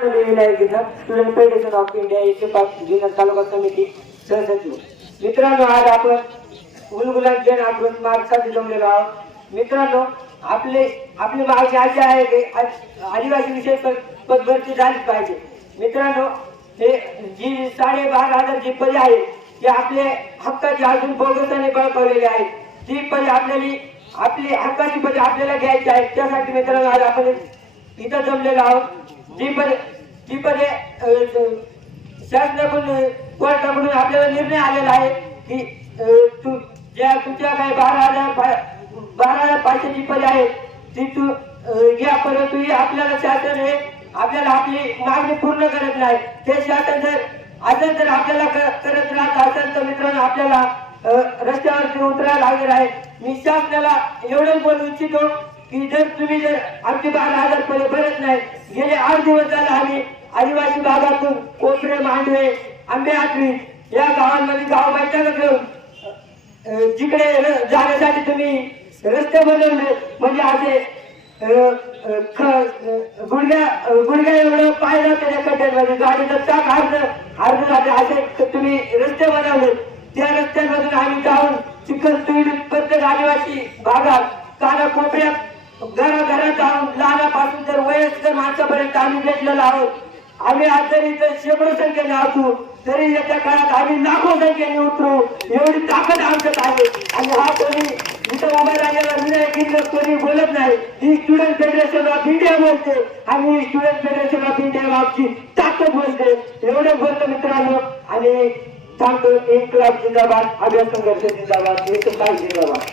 Student federation of India एकशे पाच जिल्हा तालुका समिती सहसचिव मित्रांनो आज आपण गुलगुलाब जैन आपण मार्क्ससाठी जमलेलो आहोत. मित्रांनो आपले आपली मागणी अशी आहे की आदिवासी विषय पदभरती झालीच पाहिजे. मित्रांनो हे जी साडेबारा हजार जी पदे आहेत ती आपले हक्काची अजून बोगसाने बळकवलेली आहेत. ती पदे आपल्याला आपली हक्काची पदे आपल्याला घ्यायची आहेत. त्यासाठी मित्रांनो आज आपण इथं जमलेलो आहोत. जी पण जी पण शासनाकडून कोर्टाकडून आपल्याला निर्णय आलेला आहे की तू ज्या तुमच्या काही बारा हजार बारा हजार पाचशेची पदे आहेत ती तू घ्या. परंतु आपल्याला शासन हे आपल्याला आपली मागणी पूर्ण करत नाही. ते शासन जर असं जर आपल्याला करत राहत असेल तर मित्रांनो आपल्याला रस्त्यावरती उतरायला लागणार आहे. मी शासनाला एवढं बोलू इच्छितो की जर तुम्ही जर आमचे बारा हजार रुपये भरत नाही गेले आठ दिवस झाला आम्ही आदिवासी भागातून कोपरे मांडवे आंबे आठवी या गावांमध्ये गाव बैठक घेऊन जिकडे र- जाण्यासाठी तुम्ही रस्ते बनवले म्हणजे असे गुडघ्या गुडघ्या एवढं पाय जातं त्या गाडीचं चाक अर्ध अर्ध जाते असे तुम्ही रस्ते बनवले. त्या रस्त्यांमधून आम्ही जाऊन चिखल तुळी प्रत्येक आदिवासी भागात काना कोपऱ्यात घराघरात जाऊन लहानापासून तर वयस्कर माणसापर्यंत आम्ही भेटलेलो आहोत आम्ही आज जरी इथं शेकडो संख्येने असू तरी येत्या काळात आम्ही लाखो संख्येने उतरू एवढी ताकद आमच्यात आहे. आणि हा कोणी इथं उभा राहिलेला विनायक किल्ल कोणी बोलत नाही. ही स्टुडंट फेडरेशन ऑफ इंडिया बोलते. आणि स्टुडंट फेडरेशन ऑफ इंडिया आमची ताकद बोलते. एवढं बोलतो मित्रांनो. आणि सांगतो एक लाख जिंदाबाद. अभ्यास संघर्ष जिंदाबाद. एक लाख जिंदाबाद.